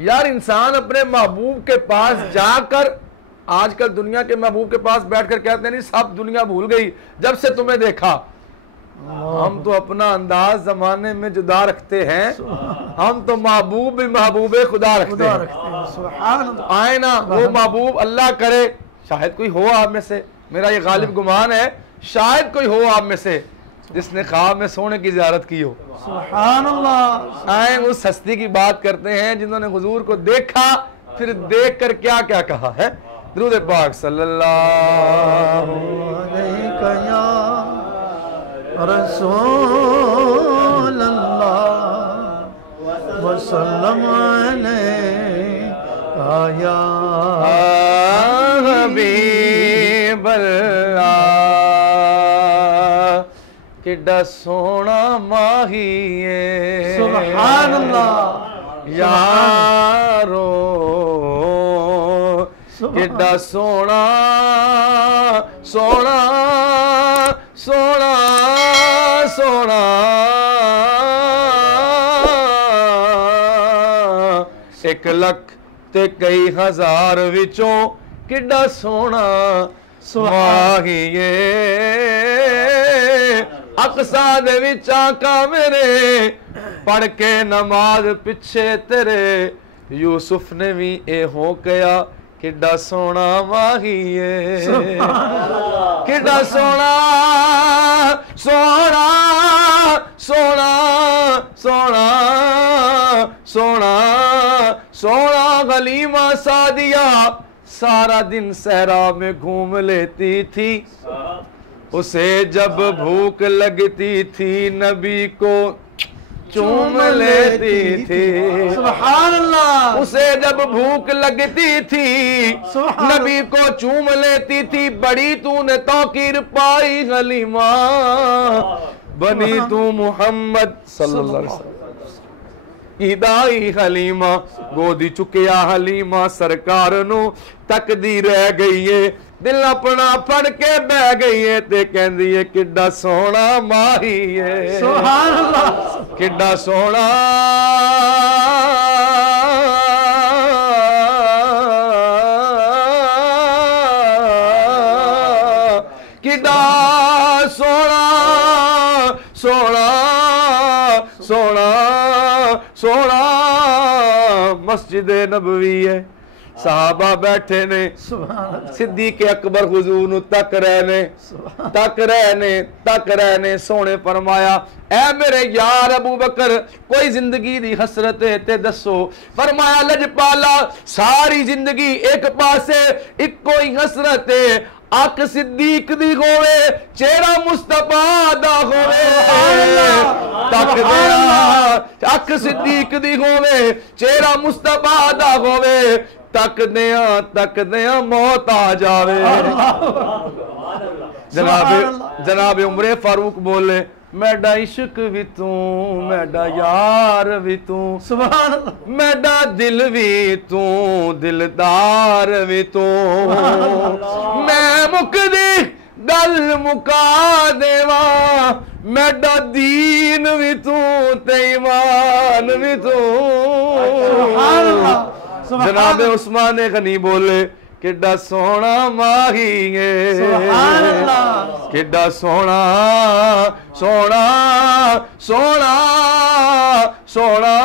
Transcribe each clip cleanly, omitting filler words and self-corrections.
यार इंसान अपने महबूब के पास जाकर, आजकल दुनिया के महबूब के पास बैठकर कहते हैं नहीं सब दुनिया भूल गई जब से तुम्हें देखा। हम तो अपना अंदाज जमाने में जुदा रखते हैं, हम तो महबूब भी महबूब खुदा रखते हैं। आए ना वो महबूब, अल्लाह करे शायद कोई हो आप में से, मेरा ये गालिब गुमान है शायद कोई हो आप में से जिसने ख्वाब में सोने की ज़ियारत की हो। सुभान अल्लाह। आए उस हस्ती की बात करते हैं जिन्होंने हुजूर को देखा, फिर देख कर क्या क्या कहा है। दुरूद पाक सल्लल्लाहु अलैहि रसूल अल्लाह वसल्लम अलैका या हबीब अल्लाह। किड्डा सोना माही है सुभान अल्लाह यारो, किड्डा सोना सोना सोना सोना, 1 लाख ते कई हजार विचों किड्डा सोना सुहागिए। अक्सा दे विच आका मेरे पढ़ के नमाज पिछे तेरे, यूसुफ ने भी ए हो कया किड्डा सोना माहिए। किड्डा सोना सोना सोना सोना सोना सोना गलीमा सादिया सारा दिन सहरा में घूम लेती थी। उसे जब भूख लगती थी नबी को चूम लेती थी। सुभान अल्लाह। उसे जब भूख लगती थी नबी को चूम लेती थी। बड़ी तूने तौकीर पाई हलीमा, बनी तू मोहम्मद सल्लल्लाहु अलैहि वसल्लम इदाई हलीमा। गोदी चुकिया हलीमा सरकार नू तकदी रह गई है, दिल अपना फड़ के बह गई है ते कहंदी है किड्डा सोना माही है। सुभान अल्लाह। किड्डा सोना किड्डा सोना सोना सोना सोना। मस्जिद नबवी है, सहाबा बैठे ने, सिद्दीक़ अकबर हुजूर नू तक रहे ने सोने फरमाया ऐ मेरे यार अबू बकर कोई जिंदगी दी हसरत है ते दसो। फरमाया लजपाला सारी जिंदगी एक पासे इको ही हसरत है, अख सिद्दीक दी होवे चेहरा मुस्तफा दा होवे। तक दे अख सिद्दीक दी होवे चेहरा मुस्तफा दा होवे, तक दिया मौत आ जावे। जनाब उमरे फारूक बोले मैडा इश्क भी तू मैडा यार भी तू, सुभान अल्लाह। मैडा दिल भी तू दिलदार भी तू, मैं मुकदी गल मुका देवा। मैडा दीन भी तू ते ईमान भी तू, सुभान अल्लाह। जनाब उस्मान गनी बोले किड्डा सोना माही है, किड्डा सोना सोना सोना सोना।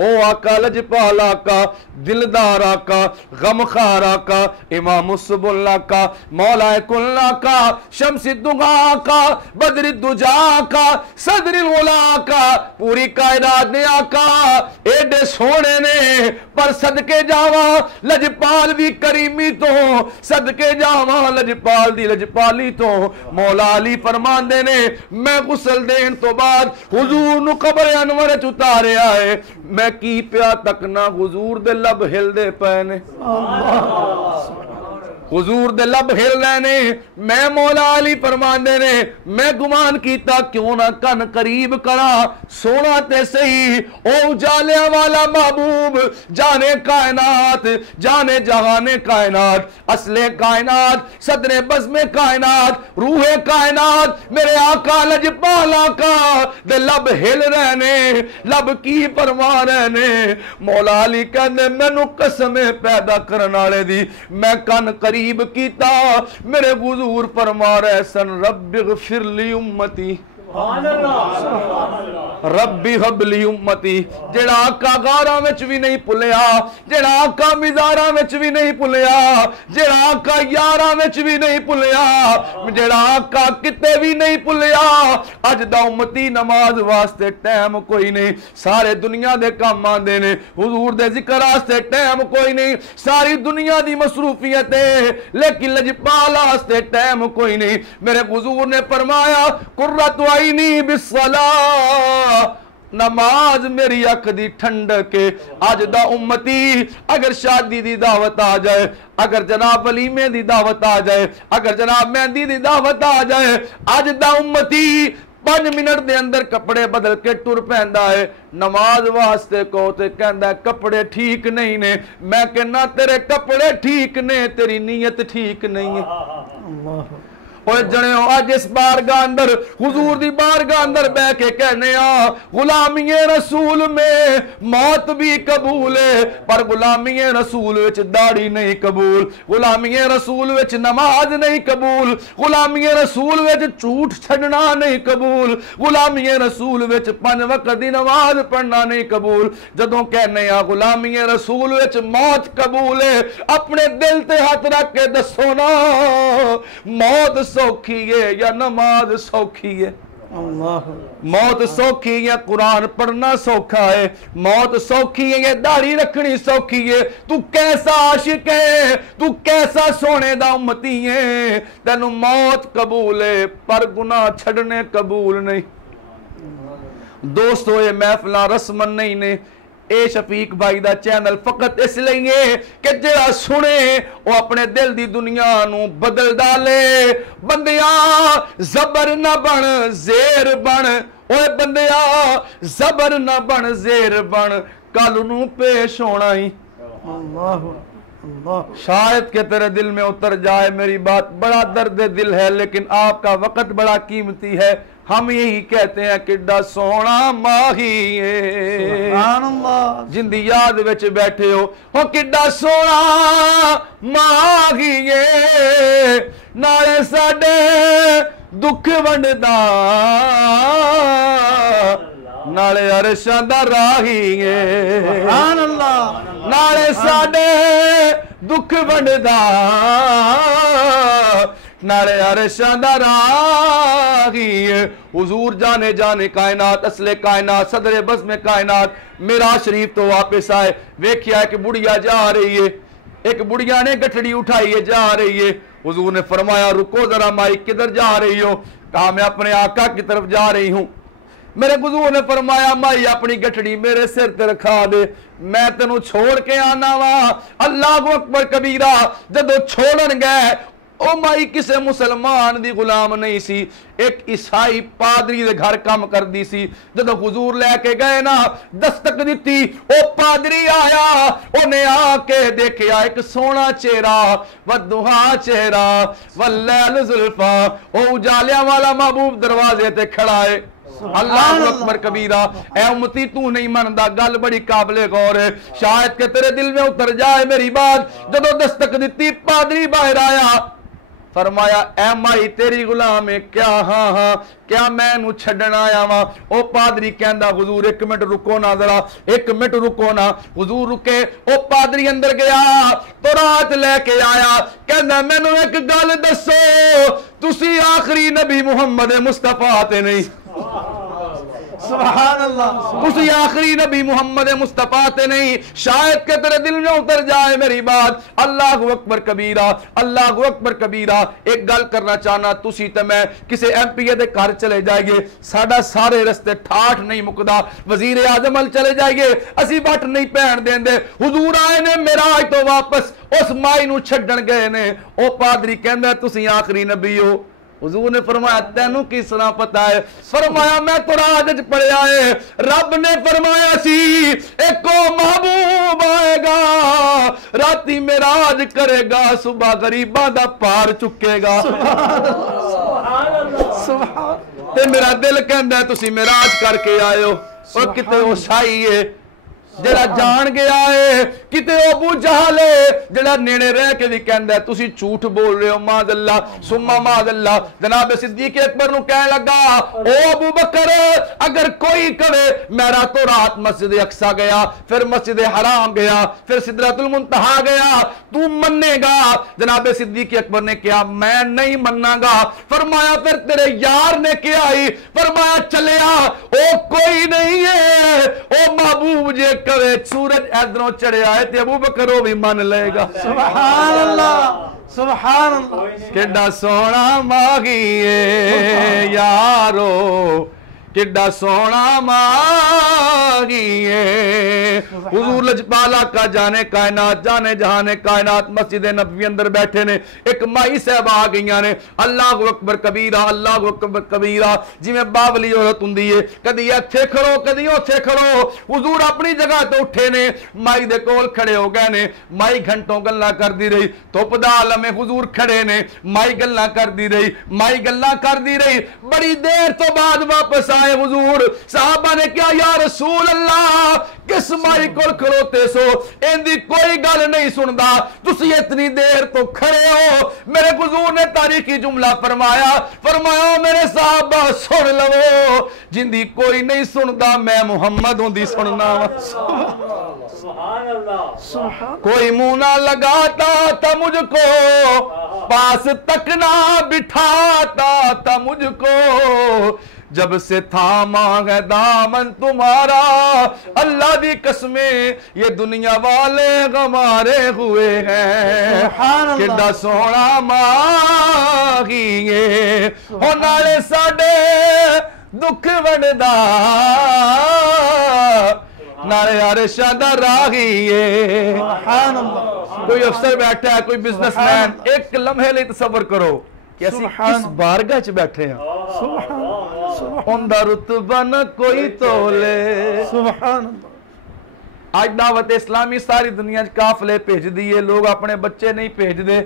ओ आका लजपाल आका दिलदार आका गमखार आका इमाम सुबुल्ला का मौला कुल्ला का शम्सिद्दुगा का बद्रिद्दुजा का सदरिल उला का पूरी कायनात ने आका एडे सोने ने। पर सदके जावा लजपाल भी करीमी तो, सदके जावा लजपाल दी लजपाली तो। मौला अली फरमांदे ने मैं गुसल देन तो बाद हुजूर नु कब्र अनवर च उतारिया है, मैं की पिया तक ना हुजूर दे लब हिलदे पे ने। हुजूर दे लब हिल रहे ने। मैं मौला अली फरमांदे ने मैं गुमान कीता क्यों ना कन करीब करा, सोना ते सही ओ उजाले वाला महबूब, जाने कायनात जाने जहाने कायनात, असले कायनात सदरे बज़्मे कायनात, रूहे कायनात मेरे आका लजपाल आका दे लब हिल रहे ने, लब की फरमा रहे ने। मौला अली कहंदे मैनू कसम पैदा करने वाले दी मैं कन करीब कीता, मेरे हुजूर फरमा रहे सन रब्बिग़फिर ली उम्मती, रब्बी हबली उम्मती। जेड़ा आका गारा विच भी नहीं भुलिया, जेड़ा आका मिज़ारा विच भी नहीं भुलिया, जेड़ा आका यारा विच भी नहीं भुलिया, जेड़ा आका किते भी नहीं भुलिया। अज दा उम्मती नमाज वास्ते टाइम कोई नहीं, सारे दुनिया दे काम आंदे ने, हुजूर दे जिक्र वास्ते टाइम कोई नहीं, सारी दुनिया दी मसरूफियत है, लेकिन लजपाल वास्ते टाइम कोई नहीं। मेरे हुजूर ने फरमाया कुर्रतु आइनी बिस्सला, नमाज मेरी अख दी ठंडक के। अज दा उम्मती अगर शादी दी दावत आ जाए, अगर जनाब वलीमे दी दावत आ जाए, अगर जनाब मेहंदी दी दावत आ जाए, अज दा उम्मती 5 मिनट दे अंदर कपड़े बदल के टुर पैंदा है। नमाज वास्ते को ते कहंदा कपड़े ठीक नहीं ने। मैं कहना तेरे कपड़े ठीक ने, तेरी नीयत ठीक नहीं है। जने अज इस बारगाह अंदर हुजूर दी बारगाह अंदर बह के कहने आ गुलामी रसूल में मौत भी कबूल है, पर गुलामी रसूल विच दाढ़ी नहीं कबूल, गुलामी रसूल विच नमाज नहीं कबूल, गुलामी रसूल विच झूठ छड़ना नहीं कबूल, गुलामी रसूल विच 5 वक्त दी नमाज पढ़ना नहीं कबूल। जदों कहने आ गुलामी रसूल विच मौत कबूल है, अपने दिल ते हाथ रख के दसो ना मौत सौखी है या नमाज सौखी है? मौत सौखी है कुरान पढ़ना सौखा है, मौत सौखी है दाढ़ी रखनी सौखी है। तू कैसा आशिक है, तू कैसा सोने दा उम्मती है, तेनू मौत कबूल है पर गुनाह छड़ने कबूल नहीं। दोस्तों ये महफिल रस्मन नहीं ने, ए शफीक भाई दा चैनल फकत इसलिए कि जेड़ा सुने वो अपने दिल दी दुनिया नू बदल डाले। बंदिया जबर न बन जेर बन, ओए बंदिया जबर न बन जेर बन, कल नू पेश होना ही। शायद के तेरे दिल में उतर जाए मेरी बात, बड़ा दर्द दिल है लेकिन आपका वक्त बड़ा कीमती है। हम यही कहते हैं किड्डा सोना माही है, जिंदी याद विच बैठे हो किड्डा सोना माही है, नाले साडे दुख वंडदा नाले अरशां दा राही है, नाले साडे दुख वंडदा नाले अरशां दा राही है। हुजूर जाने जाने कायनात असले कायनात सदरे बज़्मे कायनात मेरा शरीफ तो वापस आए। वेख्या कि बुढ़िया जा रही है, एक बुढ़िया ने गठड़ी उठाई है जा रही है। हुजूर ने फरमाया रुको जरा माई किधर जा रही हो? कहा मैं अपने आका की तरफ जा रही हूं। मेरे हुजूर ने फरमाया माई अपनी गठड़ी मेरे सिर ते रखा दे, मैं तेनू छोड़ के आना वा। अल्लाहु अकबर कबीरा। जदों छोड़न गए ओ माई किसे मुसलमान दी गुलाम नहीं सी, एक ईसाई पादरी दे घर काम करदी सी। जदों हुजूर लेके गए ना दस्तक दी, ओ पादरी आया, ओने आके देखा एक सोना चेहरा वदुहा चेहरा वल्लैल जुल्फा, ओ उजालिया वाला महबूब दरवाजे ते खड़ा है। अल्लाह अकबर कबीरा। ऐ उम्मती तू नहीं मनदा, गल बड़ी काबिले गौर है, शायद के तेरे दिल में उतर जाए मेरी बात। जदों दस्तक दी पादरी बाहर आया, फरमाया ऐ माई तेरी गुलाम है क्या? हाँ हाँ क्या मैं नू छड्डण आया वा? ओ पादरी कहंदा हुजूर 1 मिनट रुको ना, जरा 1 मिनट रुको ना। हुजूर रुके, ओ पादरी अंदर गया तो रात लेके आया, कहंदा मैनू एक गल दसो, तुसी आखिरी नबी मुहम्मद मुस्तफा ते नहीं सुभान अल्लाह। उसी आखिरी नबी मुहम्मद मुस्तफा ते नहीं, शायद के तेरे दिल में उतर जाए मेरी बात। अल्लाह अकबर कबीरा, अल्लाह अकबर कबीरा। एक गल करना चाहना, तुसी ते मैं किसी MP दे घर चले जाइए, साडा सारे रस्ते ठाठ नहीं मुकदा, वजीर आजम अल चले जाइए, असी वट नहीं पैण देंदे। हुजूर आए ने मेराज तो वापस उस माई नूं छड्डण गए ने, ओ पादरी कहंदा तुसी आखिरी नबी हो। हुजूर ने फरमाया तेनू किस तरह पता है? फरमाया मैं कुरान पढ़िया है, रब ने फरमाया सी एको महबूब आएगा, राती मेराज करेगा, सुबह गरीबा दा पार चुकेगा। ते मेरा दिल कहंदा तुसी मेराज करके आए हो। और किते वो शाही है जरा जान गया है, किते अबू जहल जरा नेड़े रह के भी कहंदा तुसी झूठ बोल रहे हो, मादल्ला सुम्मा मादल्ला। जनाब सिद्दीक अकबर नु कह लगा, ओ अबू बकर अगर कोई कहे मैं रातों रात मस्जिद अक्सा गया, फिर मस्जिद हराम गया, फिर सिदरतुल मुंतहा गया, तू मन्नेगा? जनाब सिद्दीक अकबर ने कहा मैं नहीं मन्नागा। फरमाया फिर तेरे यार ने क्या आई? फरमाया चलिया ओ कोई नहीं है, ओ महबूब जे कवे सूरज इधरों चढ़िया है ते अबू बकर वो भी मान लेगा। सुभान अल्लाह, सुभान अल्लाह। किड्डा सोना मागिए यारो, किड्डा सोना मागिए। हुजूर लजपाला का जाने कायनात, जाने जहाने कायनात मस्जिद नबवी अंदर बैठे ने, एक माई साहब आ गई ने, अल्लाह अकबर कबीरा, अल्लाह अकबर कबीरा। जिवें बावली औरत हुंदी है, कदी इत्थे खड़ो कदी उत्थे खड़ो। हुजूर अपनी जगह तो उठे ने, माई दे कोल खड़े हो गए ने। माई घंटों गल्लां करदी रही, धुप दा आलम है, हुजूर खड़े ने, माई गल्लां करदी रही, माई गल्लां करदी रही। बड़ी देर तो बाद वापस आए हुजूर। साहबा ने क्या या रसूल अल्लाह किस माई कोल खड़ोते सो, इंदी कोई गल नहीं सुनदा, तुसी इतनी देर तो खड़े हो। मेरे हुजूर ने तारीखी जुमला फरमाया, फरमाया मेरे साहबा सुन लवो, जिंदी कोई नहीं सुनदा मैं मुहम्मद होंदी सुनना। सुभान अल्लाह। कोई मुंह ना लगाता था मुझको, पास तक ना बिठाता था मुझको, जब से थामा है दामन तुम्हारा, अल्लाह दी कसमें ये दुनिया वाले गमारे हुए हैं। किड्डा सोना मांगिए हो नाले साडे दुख वंडदा, नाले अरशां दा राहीए। कोई अफसर बैठा है, कोई बिजनेसमैन, एक लम्हे लिए तसव्वुर करो कि असीं किस बारगाह च बैठे हैं। उनदा रुतबा न कोई तोले। सुभान अल्लाह। आज दावत इस्लामी सारी दुनिया काफले भेज दिए, लोग अपने बच्चे नहीं भेजते।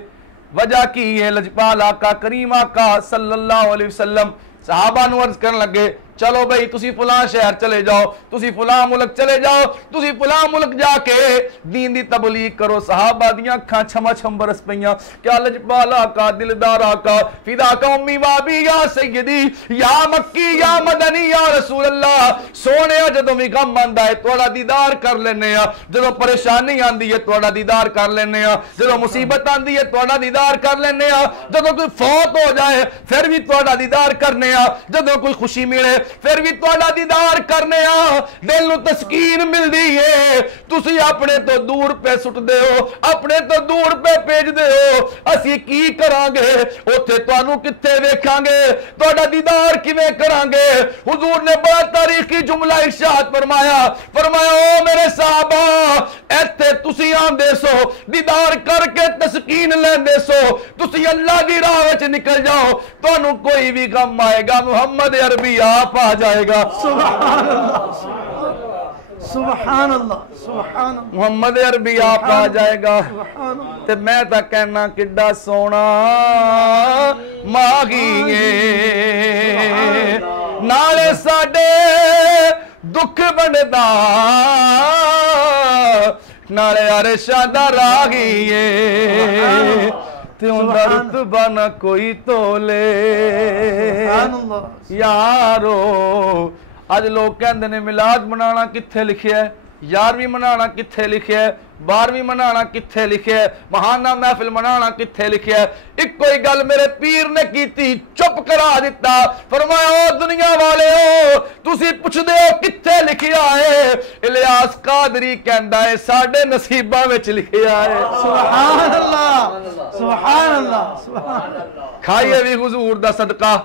वजह की है? लजपाल आका करीम आका सल्लल्लाहु अलैहि वसल्लम सहाबा नु अर्ज करन लगे चलो भाई तुसी फलां शहर चले जाओ, तुसी फलां मुल्क चले जाओ, तुसी फलां मुल्क जाके दीन दी तबलीग करो। सहाबा दियां अखां छमा छम बरस पईयां। क्या लजपाल आका दिलदार आका फिदा का उम्मी वाबी या सैयदी या मक्की या मदनी या रसूल अल्लाह सोने जदों भी गम आंदा है तुहाड़ा दीदार कर लेने आ, जदों परेशानी आंदी है तुहाड़ा दीदार कर लेने आ, जदों मुसीबत आंदी है तुहाड़ा दीदार कर लेने आ, जदों कोई फौत हो जाए फिर भी तुहाड़ा दीदार करने आ, जदों कोई खुशी मिले फिर भी तुहाड़ा दीदार करने आ। दिल नूं तस्कीन मिलदी है। तुसी अपने तो दूर पे सुटदे हो, अपने तो दूर पे भेजदे हो, असीं की करांगे? उत्थे तुहानूं कित्थे वेखांगे? तुहाड़ा दीदार किवें करांगे? हुजूर ने बड़ा तारीखी जुमला इरशाद फरमाया, फरमाया ओ मेरे साहबा इत्थे तुसी आंदे सो दीदार करके तस्कीन लैंदे सो, तुसी अल्लाह दी राह विच निकल जाओ, तुहानूं कोई भी गम आएगा मुहम्मद अरबी आप आ जाएगा। सुभान अल्लाह, सुभान अल्लाह, सुभान अल्लाह। मुहम्मद अरबी आप आ जाएगा। ते मैं तां कहना किड्डा सोना माहीए नाले साडे दुख बनदा, नाले अरशां दा राहीए ते उनदा रुतबा न कोई तोले। यारो अज लोग कहंदे ने मिलाद मनाना कित्थे लिखिया है? 11वीं मनाना कित्थे लिखिया है, 12वीं मनाना कित्थे लिखिया है, महाना महफिल मनाना कित्थे लिखिया है। इक्को ही गल मेरे पीर ने कीती, चुप करा दिता। फरमाया ओ दुनिया वाले हो, तुसी पुछदे हो कित्थे लिखिया है? इलियास कादरी कहंदा है साडे नसीबां विच लिखिया है। सुभान अल्लाह, सुभान अल्लाह, सुभान अल्लाह। खाइए भी हुजूर दा सदका,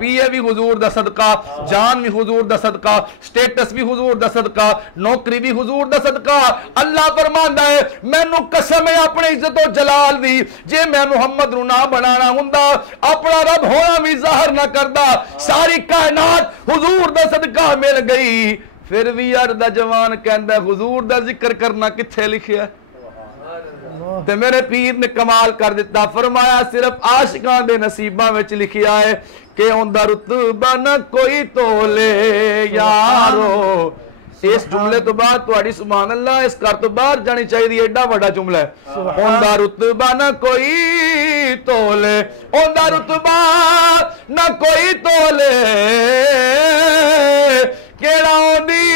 पीए भी हुजूर दा सदका, जान भी हुजूर दा सदका, स्टेटस भी हुजूर दा सदका, नौकरी भी हुजूर दा सदका। अल्लाह फरमांदा है मैनू कसम है अपने इज्जत और जलाल दी, जे मैं मुहम्मद नू ना बनाना हुंदा, अपना रब होना भी ज़ाहिर ना करदा, सारी कायनात हुजूर दा सदका मिल गई। फिर भी यार दा जवान कहंदा हुजूर दा जिक्र करना कित्थे लिखिया? ते मेरे पीर ने कमाल कर दिता, फरमाया सिर्फ आशिकां दे नसीबां विच लिखिया है कि उंदा रुतबा न कोई तोले यारो। इस जुमले तो बाद तुहाडी सुभान अल्लाह इस घर तो बाहर जानी चाहिए, एडा बड़ा जुमला है। उंदा रुतबा न कोई तोले, उंदा रुतबा न कोई तोले, केड़ा ओदी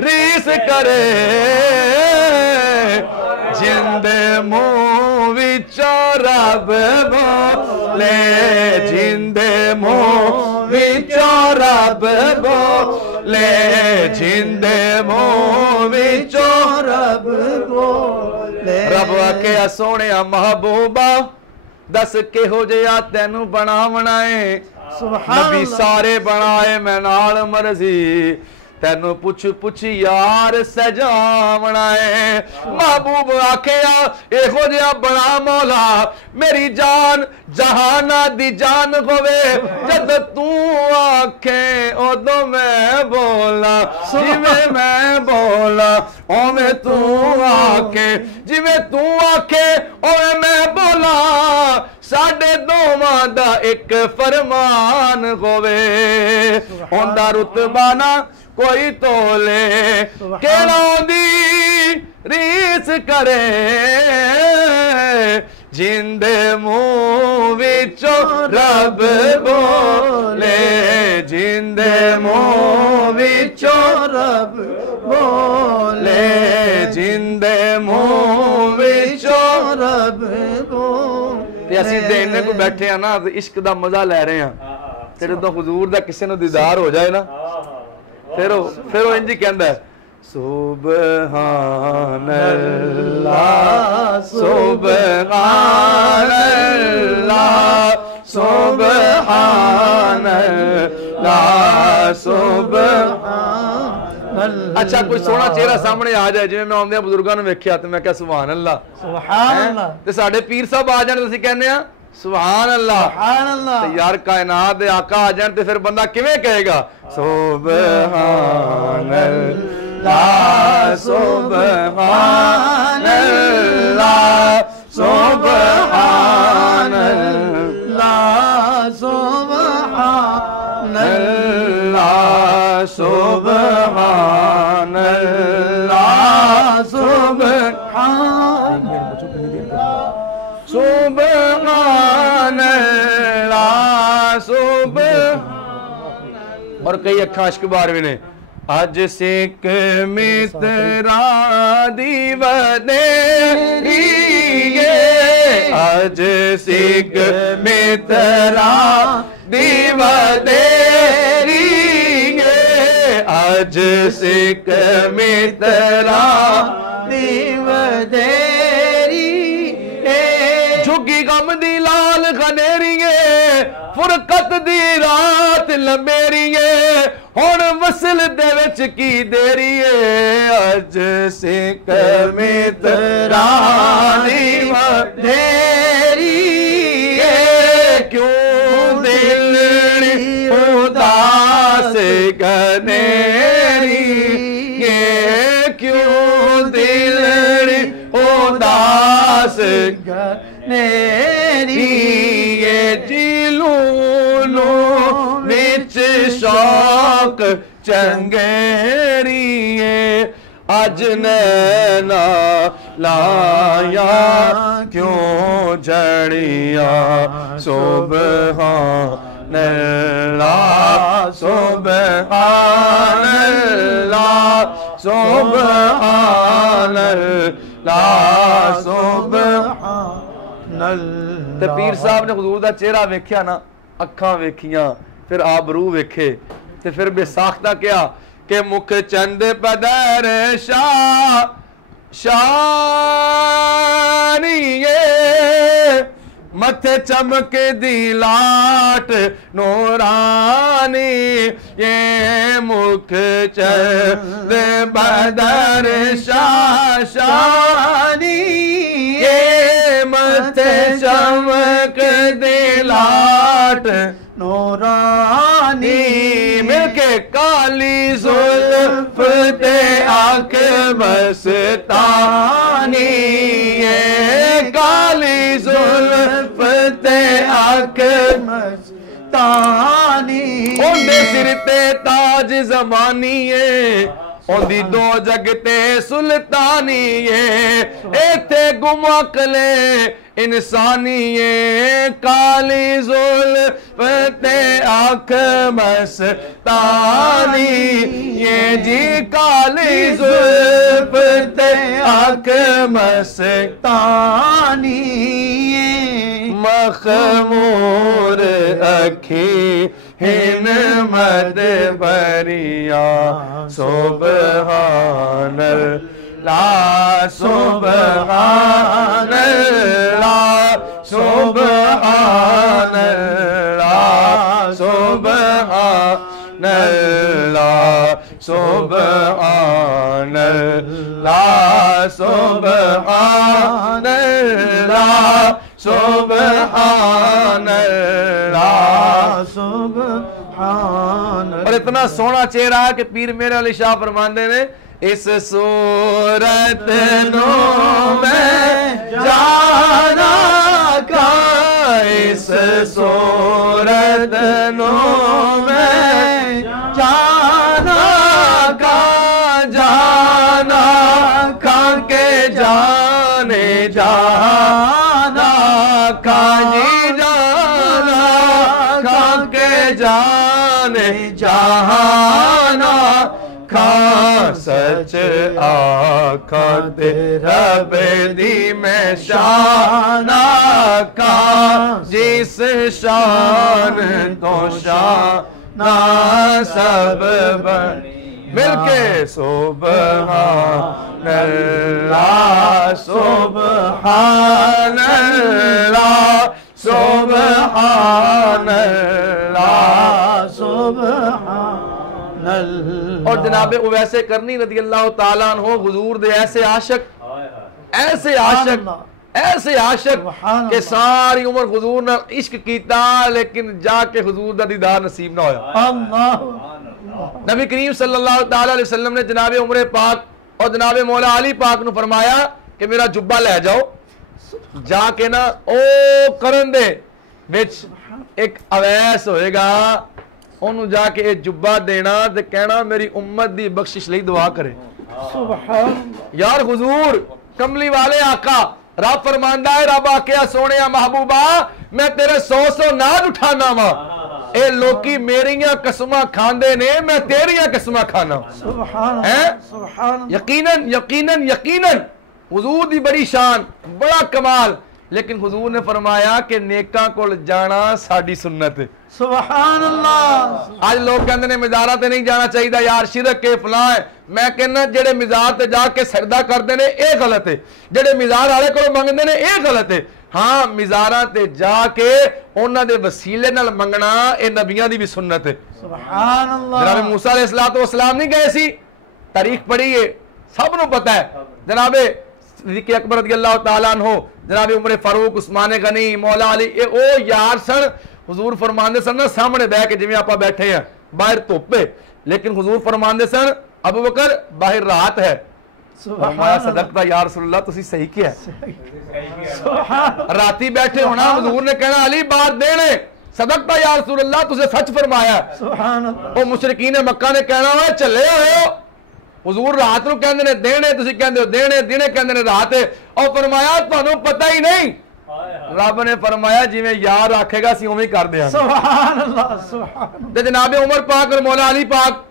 रीस करे, जिंदे मुंह विचों रब बोले, जिंदे मुंह विचों रब बोले, जिंदे मुंह विचों रब बोले। रब आखे सोने महबूबा दस किहो जिहा तैनू बनावना है। नबी सारे बनाए मैं नाल मर्जी, तेनू पुछ पुछ यार सजावना है। महबूब आखिया एहो जिहा बना मौला, मेरी जान जहाना दी जान होवे, जद तू आखे उदों मैं बोला, जिवें मैं बोला ओवें तू आखे, जिवें तू आखे ओवें मैं बोला, साडे दोवां दा एक फरमान होवे। उंदा रुतबा ना कोई तोले, केड़ा दी रीस करे, जिंदे मुंह विचों रब बोले, जिंदे मुंह विचों रब बोले, जिंदे मुंह विचों रब बोले। ते असीं देने को बैठे हैं ना, इश्क दा मजा ले रहे हैं। तेरे तो हुजूर दा किसी नूं दीदार हो जाए ना, फिर वो इंज कहंदा है सुबहान अल्लाह, सुबहान अल्लाह, सुबहान अल्लाह, सुबहान अल्लाह। अच्छा कोई सोहना चेहरा सामने आ जाए, जिवें मैं आउंदे बुजुर्गां नूं वेखिया ते मैं कहा सुभान अल्लाह, सुभान अल्लाह, ते साडे पीर साहब आ जाण, असीं कहंदे आ सुभान अल्लाह, सुभान अल्लाह। तो यार कायनात दे आका आ जान ते फिर बंदा किवें कहेगा सुभान अल्लाह, सुभान अल्लाह, सुभान अल्लाह, सुभान अल्लाह, सुभान अल्लाह, सुभान अल्लाह, सुभान। और कई अखा अश्क बार भी ने अज सिख मित्रा दी वडेरी गे, अज सिख मित्रा दी वडेरी गे, अज सिख मित्रा दी वडेरी, झुगी गम दी लाल खनेरिए, फुरकत दी रात लंबेरिए, हुण वसल दे विच की देरीए, अज सिख मित्रा दी वडेरीए, क्यों दिल उदास गनेरी, क्यों दिल उदास गनेरी, जिलूनू विच शौक चंगेरिए, अज नैना लाया क्यों जड़िया, सुबहान अल्लाह, सुबहान अल्लाह, सुबहानल्लाह सुबहानल्लाह। ते पीर साहब ने हुजूर दा चेहरा वेख्या ना, अखां वेखियां, फिर आबरू वेखे, ते फिर बेसाख्ता क्या कि मुख चंद पदर शानिए मथे चमक दी लाट नूरानी, ये मुख चंद बदर शानी, ये मथे चमक दी लाट नूरानी। मिलके काली जुल्फ ते आंख मस्तानी, ये काली जुल्फ ते आंख मस्तानी। ओंदे सिर ते ताज ज़मानी है, ओंदी दो जगते सुल्तानी है, एथे गुमकले इंसानी है, काली जुल्फ ते आंख मस्तानी, ये जी काली जुल्फ ते आंख मस्तानी, मखमूर अखी हिन मद बरिया, सुबहानल्लाह सुबहानल्लाह सुबहानल्लाह सुबहानल्लाह सुबहानल्लाह सुबहानल्लाह सुबहानल्लाह सुबहान। और इतना सोना चेहरा है कि पीर मेरे अली शाह फरमाते ने, इस सूरत नो मैं जाना का, इस सूरत नो मैं जाना का, जाना का के जाने जाना का, जी जाना का के जाने जहाना खा, सच आखा तेरा बेदी में शाना का, जिस शान तो शाना सब बनी, मिलके सुबहानल्लाह सुबहानल्लाह सुबहानल्लाह सुबहानल्लाह। और जनाब उवैसे करनी रज़ी अल्लाह ताला अन्हु हुजूर दे ऐसे आशिक, ऐसे आशिक, ऐसे आशिक के सारी उम्र हुजूर ने इश्क कीता, लेकिन जाके हुजूर दा दीदार नसीब ना होया। नबी करीम सल्लल्लाहु ताला अलैहि वसल्लम ने जनाब उमरे पाक और जनाब मौला अली पाक नु फरमाया कि मेरा जुब्बा ले जाओ, जाके ना ओ करन दे विच एक अवैस होएगा, ओनू जाके ये जुब्बा देना ते कहना मेरी उम्मत दी बख्शिश लई दुआ करे। सुभान यार हुजूर कमली वाले आका, रब फरमांदा है, रब आख्या सोने महबूबा मैं तेरे 100 नाज उठाना वा, ए लोकी मेरियां कसमां खांदे ने, मैं तेरियां कसमां खाना। सुभान हैं? सुभान। यकीनन यकीनन यकीनन हुजूर दी बड़ी शान, बड़ा कमाल, लेकिन हुजूर ने फरमाया कि नेकां कोल जाना साडी सुन्नत है। सुभान अल्लाह। आज लोग कहते हैं मज़ारा ते नहीं जाना चाहिए यार, शिरक के फलां है। मैं कहना जेड़े मज़ार ते जाके सजदा करते हैं ये गलत है, जेड़े मज़ार वाले को मंगते हैं ये गलत है। हाँ, मज़ारां ते जाके उन्हां दे वसीले नाल मंगना ये नबियां दी भी सुन्नत है। सुभान अल्लाह। जनाब मूसा अलैहिस्सलाम नहीं गए सी, तारीख पढ़ी है, सब नूं पता है। जनाबे सिद्दीक़ अकबर रज़ियल्लाहु ताला अन्हु, जनाब उमर फारूक, उस्मान गनी, मौला अली, ये ओ यार सन। हुजूर फरमांदे सन ना सामने बैठ के, जिवें आपां बैठे हैं बाहर धुप्प है, लेकिन हुजूर फरमांदे सन अबू बकर बाहर रात है। फरमाया सदकता या रसूलल्लाह, तुसी सही किया। राती बैठे होना, हुजूर ने कहना अली बाहर देने, सदकता या रसूलल्लाह, तुझे सच फरमाया। ओ मुशरिकीन मक्का ने कहना है चले हो, हुजूर रात नूं कहंदे ने देने, तुसी कहंदे हो देने, दिने कहंदे ने रात। और फरमाया तुहानू पता ही नहीं। रब ने फरमाया जिवें यार आखेगा असीं उवें ही कर देंगे। सुभान अल्लाह। सुभान। ते जनाब उमर पाक और मौला अली पाक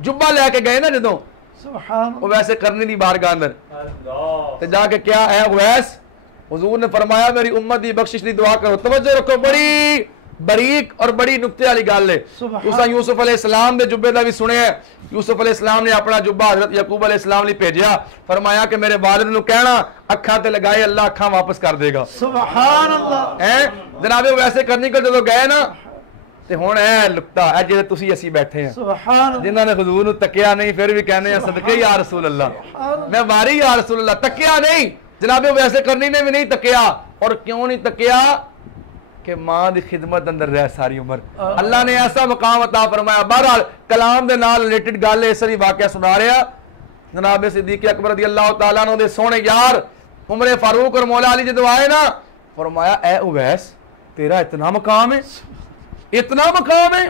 जुब्बा लैके गए ना, जदों सुभान वो वैसे करनी दी बारगाह अंदर ते जाके क्या है उवैस, हुजूर ने फरमाया मेरी उम्मत दी बख्शिश दी दुआ करो। तवज्जो रखो, बड़ी बरीक और बड़ी नुक्ते वाली गल है। तुसां यूसुफ अलैहिस्सलाम दे जुब्बे दा भी सुनिया। यूसुफ अलैहिस्सलाम ने अपना जुब्बा हजरत यकूब अलैहिस्सलाम लई भेजिया, फरमाया कि मेरे वालिद नूं कहना अखां ते लगाए, अल्लाह अखां वापस कर देगा। सुभान अल्लाह। हैं जनाबे वैसे करनी को जदों गए ना ते हुण ऐ लुकता ऐ जिहदे तुसीं असीं बैठे हैं, सुभान जिन्हां ने हुजूर नूं तकिया नहीं फिर भी कहने हैं सदके या रसूल अल्लाह, मैं वारी या रसूल अल्लाह। तकिया नहीं जनाबे वैसे करनी ने भी नहीं तकिया। और क्यों नहीं तकिया कि मां दी खिदमत अंदर रह सारी उम्र। अल्लाह ने ऐसा मकाम अता फरमाया। बहरहाल कलाम दे नाल रिलेटेड गल इस वाली वाकया सुना रहा जनाब सिद्दीक अकबर रज़ियल्लाहु तआला अन्हु दे सोहने यार उमर फारूक और मौला अली जदों आए ना, फरमाया ए उवैस तेरा इतना मकाम है, इतना मकाम है,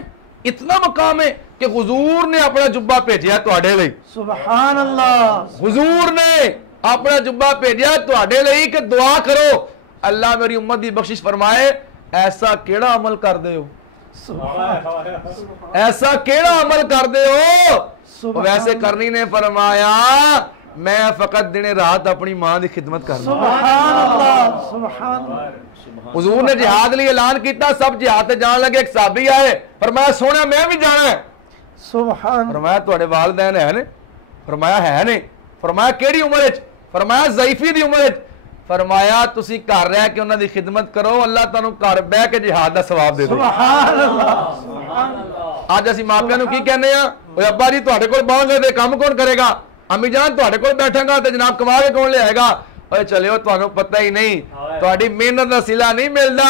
इतना मकाम है कि हुजूर ने अपना जुब्बा भेजिया तुहाडे लई। सुभान अल्लाह। हुजूर ने अपना जुब्बा भेजिया तुहाडे लई कि दुआ करो अल्लाह मेरी उम्मत दी बख्शिश फरमाए। ऐसा केड़ा अमल कर दे हो, ऐसा केड़ा अमल कर दे हो। वैसे करनी ने फरमाया मैं फकत दिन रात अपनी मां की खिदमत कर। सुभान अल्लाह, सुभान अल्लाह। हुजूर ने जिहाद लिए ऐलान किया, सब जिहाद ते जान लगे। एक साहबी आए, फरमाया सोना मैं भी जाना है। सुभान। फरमाया तुहाडे वालिदैन है ने? फरमाया है ने। फरमाया केड़ी उम्र च? फरमाया ज़ईफी दी उम्र च। फरमाया तुसी घर रह के उन्हां दी खिदमत करो, अल्लाह तुहानू घर बह के जिहाद दा सवाब दे दे। सुभान अल्लाह, सुभान अल्लाह। अज असीं मापियां नू की कहने आ, ओए अब्बा जी तुहाडे कोल बांगे दे काम कौन करेगा? अम्मी जान तुहाडे कोल बैठांगा ते जनाब कमा के कौन लियाएगा? ओए चलियो तुहानू पता ही नहीं, तुहाडी मेहनत दा सिला नहीं मिलदा,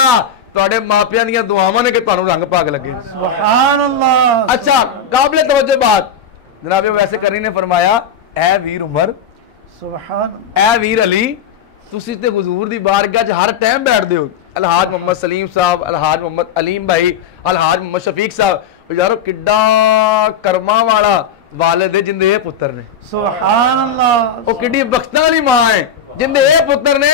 तुहाडे मापियां दीयां दुआवां ने कि तुहानू रंग भाग लगे। सुभान अल्लाह। अच्छा काबिल तवज्जो बात जनाब वैसे करनी ने फरमाया ऐ वीर उमर, सुभान ऐ वीर अली, तुसी ते हुजूर दी बारगाह च हर टाइम बैठदे हो। अलहाज मोहम्मद सलीम साहब, अलहाज मोहम्मद अलीम भाई, अलहाज मोहम्मद शफीक साहब, यारो किड्डा कर्मा वाला वालिद है जिंदे ये पुत्र ने। सुभान अल्लाह। वो किड्डी बख्शण वाली मां है जिंदे ये पुत्र ने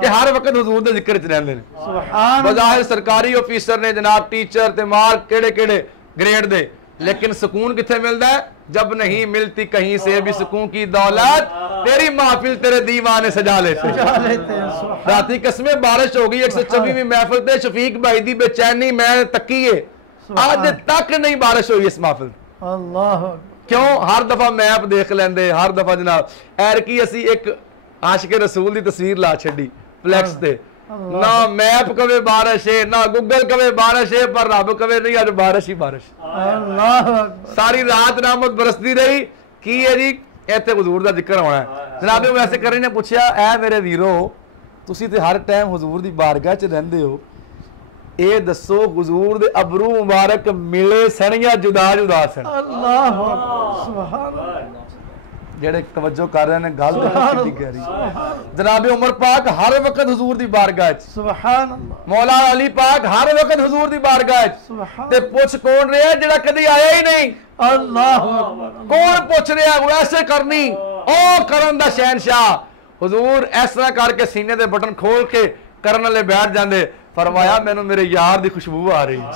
कि हर वक्त हुजूर दे जिक्र च रहंदे ने। सुभान। बज़ाहिर सरकारी ऑफिसर ने जनाब, टीचर ते मार केड़े केड़े ग्रेड दे, लेकिन सुकून किथे मिलदा है? जब नहीं मिलती कहीं से भी सुकून की दौलत, तेरी महफिल तेरे दीवाने सजा लेते हैं। राती कसमें बारिश हो गई 124वीं महफिल ते शफीक भाई दी बेचैनी मैं तकी है, आज तक नहीं बारिश हुई इस महफिल। अल्लाह क्यों? हर दफा मैप देख लेंदे, हर दफा जनाब एर की असी एक आशिक रसूल दी तस्वीर ला छड़ी फ्लैक्स ते, ना मैप कवे बारिश है ना गूगल कवे बारिश है, पर रब कवे नहीं आज बारिश ही बारिश। अल्लाह। सारी रात रहमत बरसती रही। की है जी? इत्थे हुजूर दा जिक्र होना है। जनाब वैसे करी ने पूछया ऐ मेरे वीरो तुसी ते हर टाइम हुजूर दी बारगाह च रहंदे हो, ए दसो हुजूर दे अबरू मुबारक मिले सन या जुदा जुदा सन? अल्लाह सुभान। जेड़े तवज्जो कर रहे हैं गल कितनी गहरी। जनाब उमर पाक हर वक्त हुजूर दी बारगाह च, सुभान अल्लाह। मौला अली पाक हर वक्त हुजूर दी बारगाह च। सुभान। ते पुछ कौन रहा जेड़ा कदी आया ही नहीं? अल्लाह। कौन पुछ रहा? वैसे करनी ओ करन दा शहनशाह। हुजूर इस तरह करके सीने दे बटन खोल के करन वाले बैठ जांदे। फरमाया मैनू मेरे यार दी खुशबू आ रही है,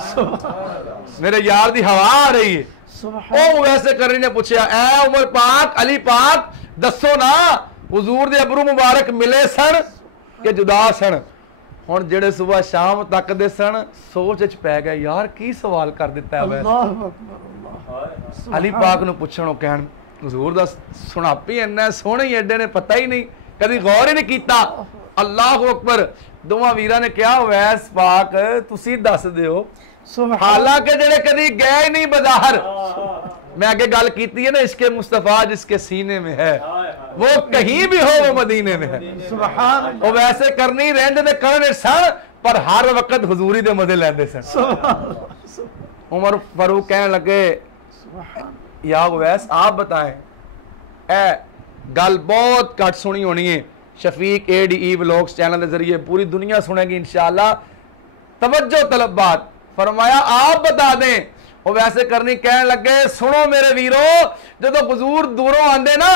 मेरे यार दी हवा आ रही है। ओ वैसे करनी ने पूछया ऐ उमर पाक, अली पाक दसो ना हुजूर दे अबरू मुबारक मिले सन कि जुदा सन? हुण जेड़े सुबह शाम तक दे सन सोच च पै गए, यार की सवाल कर दिता है। वैसे अली पाक नूं पुछण कहण हुजूर दा सुनापी इन्ना सोहणे एडे ने पता ही नहीं, कदी गौर ही नहीं कीता। अल्लाह अकबर। दोवां वीरां ने कहा वैस पाक तुसी दस दिओ, हालांकि जेड़े कदी गए ही नहीं बाजार। मैं आगे गल कीती है ना, इसके मुस्तफा जिसके सीने में है वो कहीं भी हो वो मदीने में है। सुभान। वो वैसे करनी रहंदे ते करन सन, पर हर वक्त हुजूरी दे मजे लैंदे सन। उमर फारूक कहने लगे या वैस आप बताएं, ए गल बहुत घट सुनी होनी है, शफीक ADE व्लॉग्स चैनल के जरिए पूरी दुनिया सुनेगी इंशाअल्लाह। तवज्जो तलब बात। फरमाया आप बता दें वो वैसे करनी कहन लगे सुनो मेरे वीरो जो हुजूर दूरों आंदे ना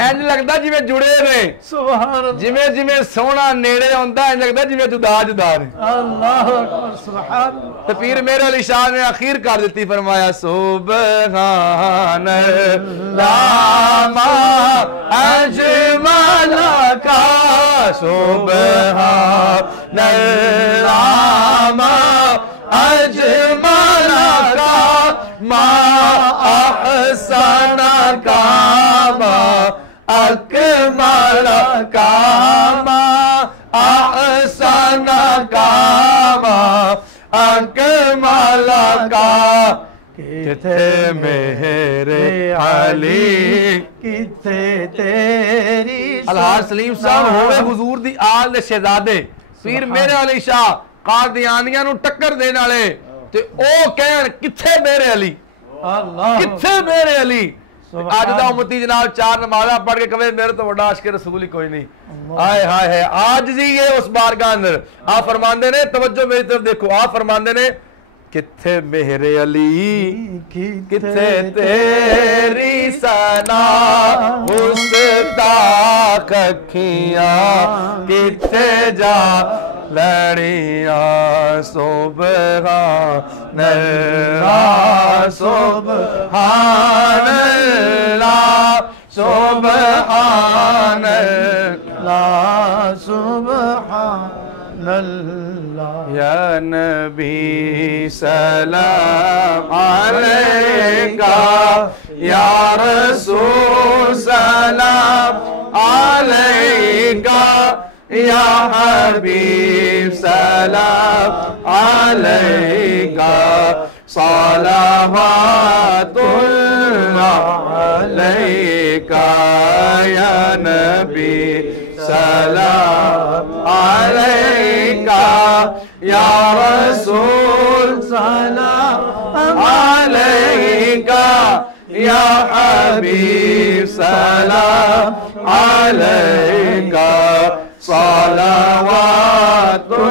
इंज लगता जिवें जुड़े ने सुभान अल्लाह जिवें जिवें सोना नेड़े आंदा इंज लगता जिवें जुदा जुदा ने अल्लाह अकबर सुभान तो पीर मेरे अली शाह ने आखिर कर दी फरमाया सुबहान लामा अजमल का सुबहान लामा अजमल का मा अहसन का मा अकमल का मा अहसन का मा अकमल का किथे मेरे अली किथे तेरी अलहाज सलीम साहब होवे हुजूर दी आल दे शहजादे पीर मेरे अली शाह कादियानियां नूं टक्कर देने वाले ते ओ कहण किथे मेरे अली अल्लाह किथे मेरे अली आज दा उम्मती जनाब 4 नमाज़ां पढ़ के कहे मेरे तो बड़ा आशिक रसूल ही कोई नहीं हाय हाय है आज जी ये उस बारगाह अंदर आप फरमांदे ने तवज्जो मेरी तरफ देखो आप फरमांदे ने किथे मेरे अली किथे तेरी सना मुस्ताक अखियां किथे जा लड़िया सुबहान अल्लाह सुबहान अल्लाह सुबहान अल्लाह सुभान अल्लाह या नबी सलाम अलैका या रसूल सलाम अलैका या हबीब सलाम अलैका सलावतुल्लाह अलैका या नबी सलाम अलैका या रसूल सलाम अलैका या हबीब सलाम अलैका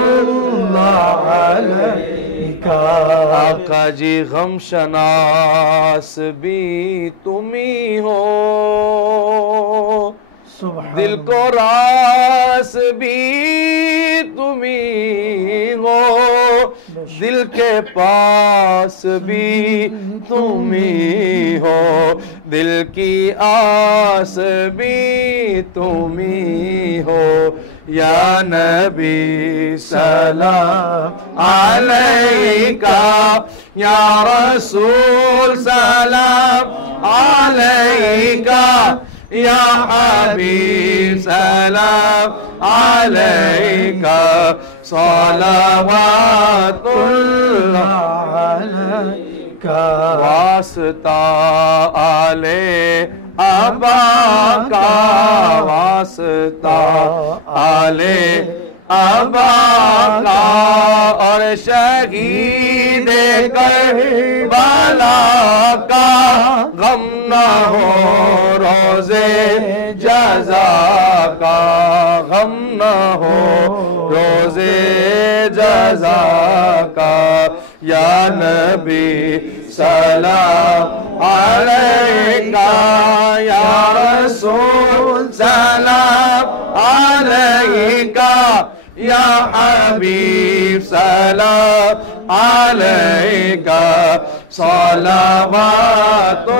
सलावतुल्लाह अलैका आका जी गम शनास भी तुम्ही हो दिल को रास भी तुम्ही हो दिल के पास भी तुम्ही हो दिल की आस भी तुम्ही हो या नबी सलाम अलैका या रसूल सलाम अलैका या हबीब सलाम अलैका सलावतुल्लाह अलैका वास्ता आले अबा का वास्ता आले अबा का और शहीद करबला का गम न हो रोज़े जज़ा का गम न हो रोज़े जज़ा का या नबी सलाम अलैका या रसूल सलाम अलैका या हबीब सलाम अलैका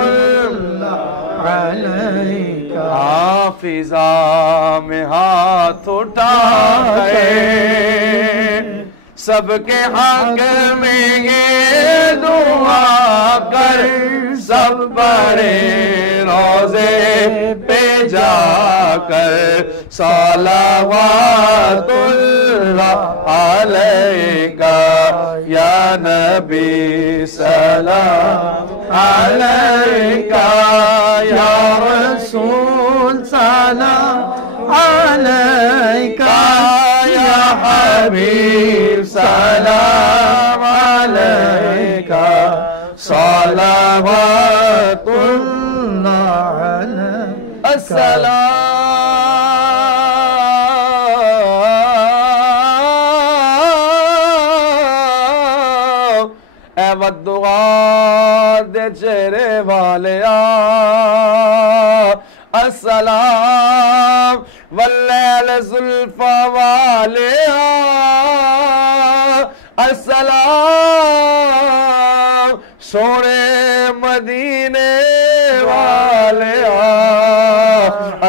सलावतुल्लाह अलैका हाफिज़ा में हाथ उठाए सबके हक में ये दुआ कर सब बड़े रोज़े पे जाकर सलावतुल्लाह अलैका या नबी सलाम अलैका या रसूल सलाम अलैका या हबीब सलाम अलैका सलावतुल्लाह अलैका अस्सलाम वद्दो सुगाद चेहरे वाले अस्सलाम वल्लैल जुल्फा वाले अस्सलाम सोने मदीने वाले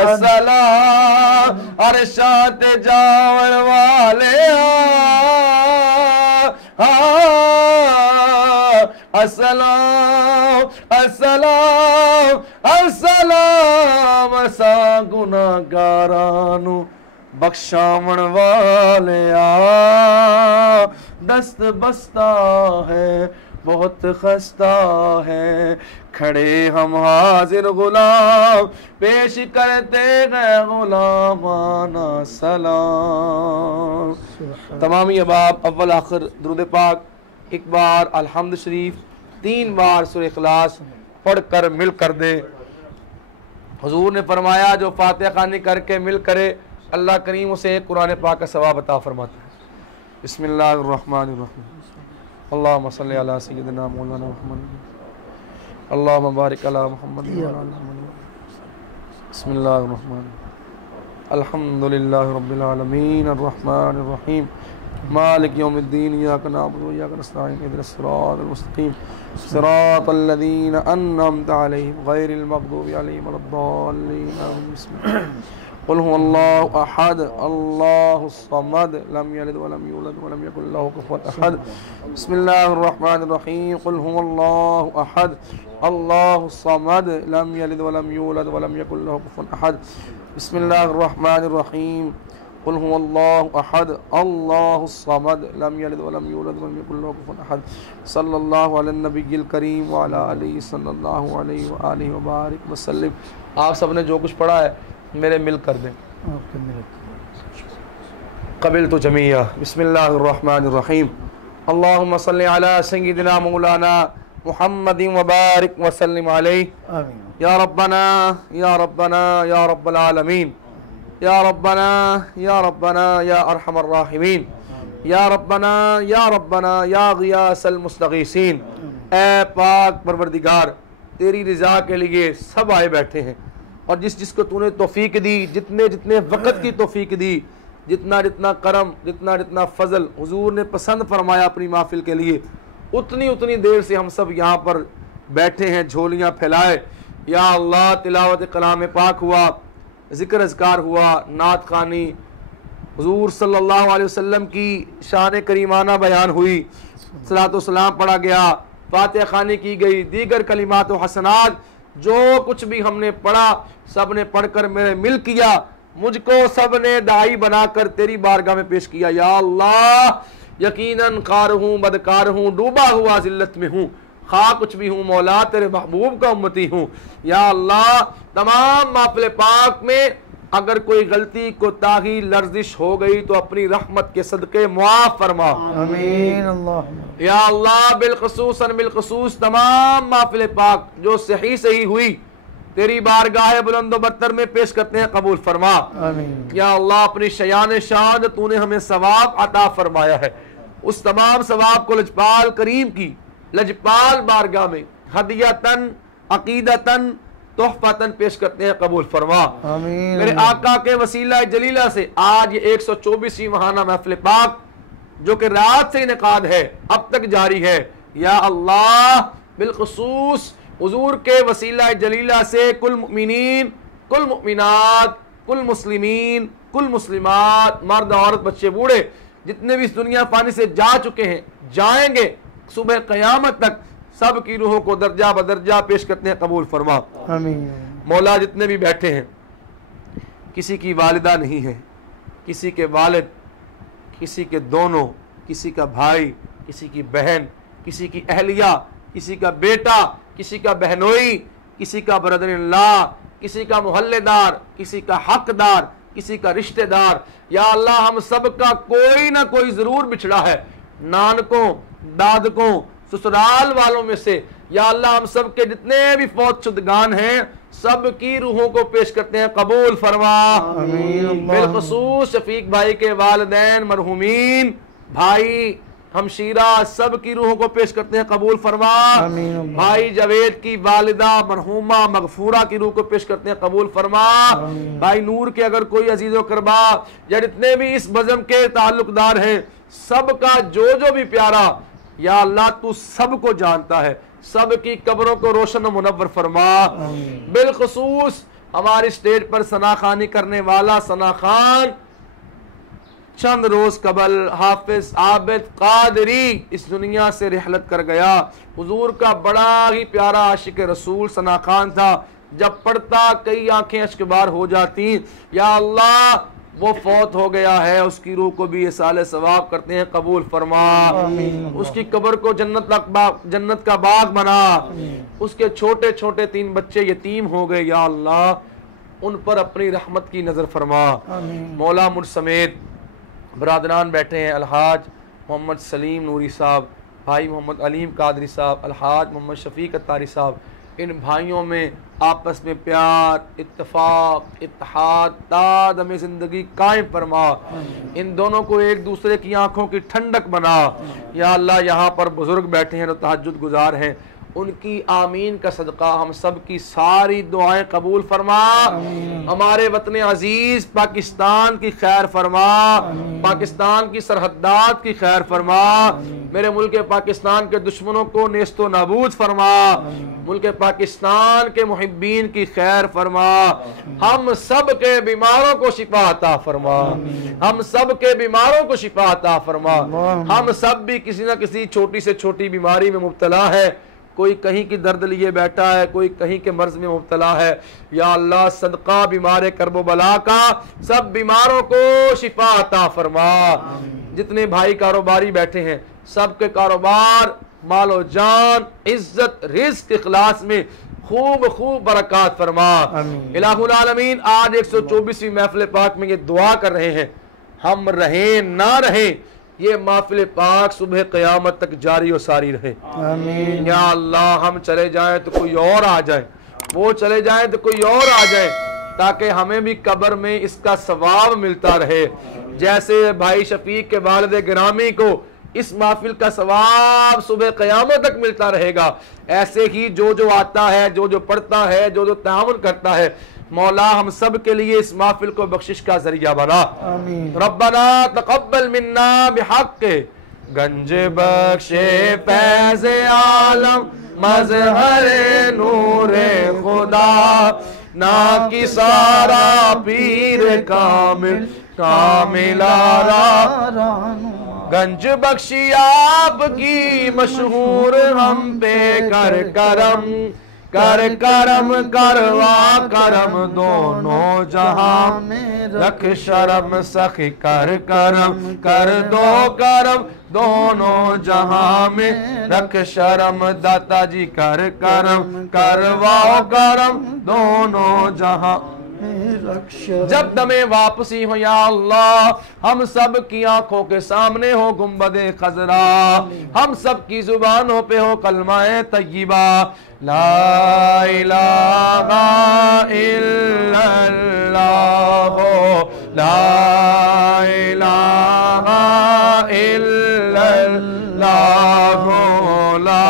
अस्सलाम अरशात जावन वाले अस्सलाम अस्सलाम अस्सलाम असा गुनाहगारानू बख्शावन वाले दस्त बस्ता है बहुत खस्ता है खड़े हम हाजिर गुलाम पेश करते गए गुलामाना सलाम। तमामी अबाब अव्वल आखिर दुरूद पाक, एक बार अल्हम्द शरीफ, 3 बार सूरह इखलास पढ़ कर मिल कर दे। हुजूर ने फरमाया जो फातिहा खानी करके मिल करे अल्लाह करीम उसे कुरान पाक का सवाब अता फरमाता है। बिस्मिल्लाहिर्रहमानिर्रहीम। अल्लाहुम्मा सल्लि अला सय्यिदिना मौलाना मुहम्मद अल्लाहुम्मा बारिक अला मुहम्मद व अला आलि मुहम्मद। बिस्मिल्लाहिर्रहमानिर्रहीम। अल्हम्दुलिल्लाहि रब्बिल आलमीन अर्रहमानिर रहीम मालिक यौमिद्दीन इय्याका नअबुदु व इय्याका नस्तईन इहदिनस सिरातल मुस्तक़ीम सिरातल लज़ीना अन्अमता अलैहिम गैरिल मग़दूबि अलैहिम वलद्दाल्लीन आमीन। क़ुल हुवल्लाहु अहद अल्लाहुस समद लम यलिद व लम यूलद व लम यकुल लहू कुफुवन अहद। बिस्मिल्लाहिर रहमानिर रहीम। क़ुल हुवल्लाहु अहद अल्लाहुस समद लम यलिद व लम यूलद व लम यकुल लहू कुफुवन अहद। बिस्मिल्लाहिर रहमानिर रहीम। क़ुल हुवल्लाहु अहद अल्लाहुस समद लम यलिद व लम यूलद व लम यकुल लहू कुफुवन अहद। सल्लल्लाहु अला नबिय्यिल करीम व अला आलिहि सल्लल्लाहु अलैहि व आलिहि व बारिक व सल्लिम। आप सब ने जो कुछ पढ़ा है मेरे मिल कर दें। कबिल तो जमीया। बिस्मिल्लाहिर्रहमानिर्रहीम। अल्लाहुम्मा सल्लि अला सय्यिदिना मौलाना मुहम्मदिन व बारिक व सल्लिम अलैहि। आमीन। या रब्बना या रब्बना या रब्बल आलमीन या रब्बना या रब्बना या अरहमर राहिमीन या रब्बना या रब्बना या गियासल मुस्तगीसीन। ऐ पाक परवरदिगार, तेरी रज़ा के लिए सब आए बैठे हैं और जिस जिसको तूने तौफीक दी, जितने जितने वक़्त की तौफीक दी, जितना जितना करम, जितना जितना फ़ज़ल हुजूर ने पसंद फरमाया अपनी महफिल के लिए, उतनी उतनी देर से हम सब यहाँ पर बैठे हैं झोलियाँ फैलाए। या अल्लाह, तिलावत कलाम पाक हुआ, ज़िक्र अज़कार हुआ, नात खानी, हुजूर सल्लल्लाहु अलैहि वसल्लम की शान करीमाना बयान हुई, सलातो सलाम पढ़ा गया, फातिहा खानी की गई, दीगर कलिमात व हसनात जो कुछ भी हमने पढ़ा सब ने पढ़कर मेरे मिल किया, मुझको सब ने दाई बनाकर तेरी बारगाह में पेश किया। या अल्लाह, यकीनन कार हूँ, बदकार हूँ, डूबा हुआ जिल्लत में हूँ, खा कुछ भी हूँ, मौला तेरे महबूब का उम्मती हूँ। या अल्लाह, तमाम महफिल पाक में अगर कोई गलती कोताही लर्जिश हो गई तो अपनी रहमत के सदके मुआफ फरमा। आमीन। अल्लाह। या अल्लाह, बिलखसूस तमाम महफिल पाक जो सही सही हुई तेरी बारगाह बुलंद बरतर में पेश करते हैं, कबूल फरमा। आमीन। या अल्लाह, अपनी शयान शान तूने हमें सवाब अता फरमाया है, उस तमाम सवाब को लजपाल करीम की लजपाल बारगाह में हदियतन अकीदतन तोहफतन पेश करते हैं, कबूल फरमा। आमीन। मेरे आका के वसीला जलीला से आज ये 124वीं महाना महफिल पाक जो कि रात से इनेकाद है अब तक जारी है। या अल्लाह, बिलखसूस हुजूर के वसीला जलीला से कुल मुमिनीन, कुल मुमिनात, कुल मुस्लिमीन, कुल मुस्लिमात, मर्द औरत बच्चे बूढ़े जितने भी इस दुनिया पानी से जा चुके हैं, जाएंगे सुबह क़यामत तक, सब की रूहों को दर्जा बदर्जा पेश करते हैं, कबूल फरमा। आमीन। मौला, जितने भी बैठे हैं किसी की वालिदा नहीं है, किसी के वालिद, किसी के दोनों, किसी का भाई, किसी की बहन, किसी की अहलिया, किसी का बेटा, किसी का बहनोई, किसी का ब्रदर-इन-लॉ, किसी का मोहल्लेदार, किसी का हकदार, किसी का रिश्तेदार। या अल्लाह, हम सब का कोई ना कोई जरूर बिछड़ा है, नानकों, दादकों, ससुराल वालों में से। या अल्लाह, हम सब के जितने भी फौत शुदगान हैं सब की रूहों को पेश करते हैं, कबूल फरमा। बिलखसूस शफीक भाई के वालिदैन मरहूमीन, भाई, हमशीरा सब की रूहों को पेश करते हैं, कबूल फरमा। आमीन। भाई जवेद की वालिदा मरहूमा मगफूरा की रूह को पेश करते हैं, कबूल फरमा। भाई नूर के अगर कोई अजीजो करबा या जितने भी इस बज़म के ताल्लुकदार हैं, सबका जो भी प्यारा, या अल्लाह तू सबको जानता है, सब की कब्रों को रोशन और मुनव्वर फरमा। बिलखुसूस हमारी स्टेज पर सना खानी करने वाला सना खान चंद रोज कबल हाफिज आबिद कादरी इस दुनिया से रिहलत कर गया। हुजूर का बड़ा ही प्यारा आशिक रसूल सना खान था, जब पढ़ता कई आंखें अश्कबार हो जाती। या अल्लाह वो फौत हो गया है, उसकी रूह को भी इसाले सवाब करते हैं, कबूल फरमा। उसकी कब्र को जन्नत का बाग बना। उसके छोटे छोटे 3 बच्चे यतीम हो गए, या अल्लाह उन पर अपनी रहमत की नजर फरमा। मौला मुझ समेत बरादरान बैठे हैं, अलहाज मोहम्मद सलीम नूरी साहब, भाई मोहम्मद अलीम कादरी साहब, अलहाज मोहम्मद शफीक अत्तारी साहब, इन भाइयों में आपस में प्यार, इत्तेफाक, इत्तेहाद, तादमे ज़िंदगी कायम फरमा। इन दोनों को एक दूसरे की आंखों की ठंडक बना। या अल्लाह यहाँ पर बुजुर्ग बैठे हैं, तहज्जुद गुजार हैं, उनकी आमीन का सदका हम सब की सारी दुआएं कबूल फरमा। हमारे वतन अजीज पाकिस्तान की खैर फरमा, पाकिस्तान की सरहदात की खैर फरमा, मेरे मुल्क पाकिस्तान के दुश्मनों को नेस्तो नाबूद फरमा, मुल्क पाकिस्तान के मुहिब्बीन की खैर फरमा, हम सब के बीमारों को शिफा अता फरमा, हम सब के बीमारों को शिफा अता फरमा। हम सब भी किसी न किसी छोटी से छोटी बीमारी में मुब्तला है, कोई कहीं की दर्द लिए बैठा है, कोई कहीं के मर्ज में मुब्तला है। या अल्लाह सदका बीमार करबो बला का सब बीमारों को शिफा अता फरमा। जितने भाई कारोबारी बैठे हैं, सबके कारोबार, मालो जान, इज्जत, रिज़्क, इखलास में खूब खूब बरकत फरमा। इलाहुल आलमीन आज 124वीं महफिल पाक में ये दुआ कर रहे हैं, हम रहें ना रहें, ये महफिल पाक सुबह क़यामत तक जारी और सारी रहे। आमीन। या अल्लाह हम चले जाएं तो कोई और आ जाए, वो चले जाएं तो कोई और आ जाए, ताकि हमें भी कब्र में इसका सवाब मिलता रहे। जैसे भाई शफीक के वालिद गिरामी को इस महफिल का सवाब सुबह क़यामत तक मिलता रहेगा, ऐसे ही जो आता है, जो पढ़ता है, जो ताउन करता है, मौला हम सब के लिए इस महफिल को बख्शिश का जरिया बना। रब्बना तक़ब्बल मिन्ना बिहक़्क़ि गंज बख्शे फैज़ आलम मज़हरे नूरे खुदा ना की सारा पीर कामिल कामिलारा गंज बख्शी आपकी मशहूर हम पे कर करम कर करम करवा करम दोनों जहां में रख शर्म सखी कर करम कर दो करम दोनों जहां में रख शर्म दाता जी कर करम करवाओ करम दोनों जहां। जब दमे वापसी हो या अल्लाह हम सब की आंखों के सामने हो गुंबदे खजरा, हम सब की जुबानों पे हो कलमाए तय्यबा ला इलाहा इल्लल्लाह ला इलाहा इल्लल्लाह ला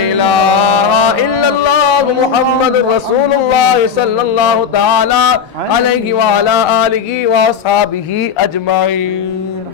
इलाहा इल्लल्लाह मुहम्मद रसूलुल्लाह सल्लल्लाहु ताला अलैहि व अला आलिहि व अस्हाबिही अजमाइन।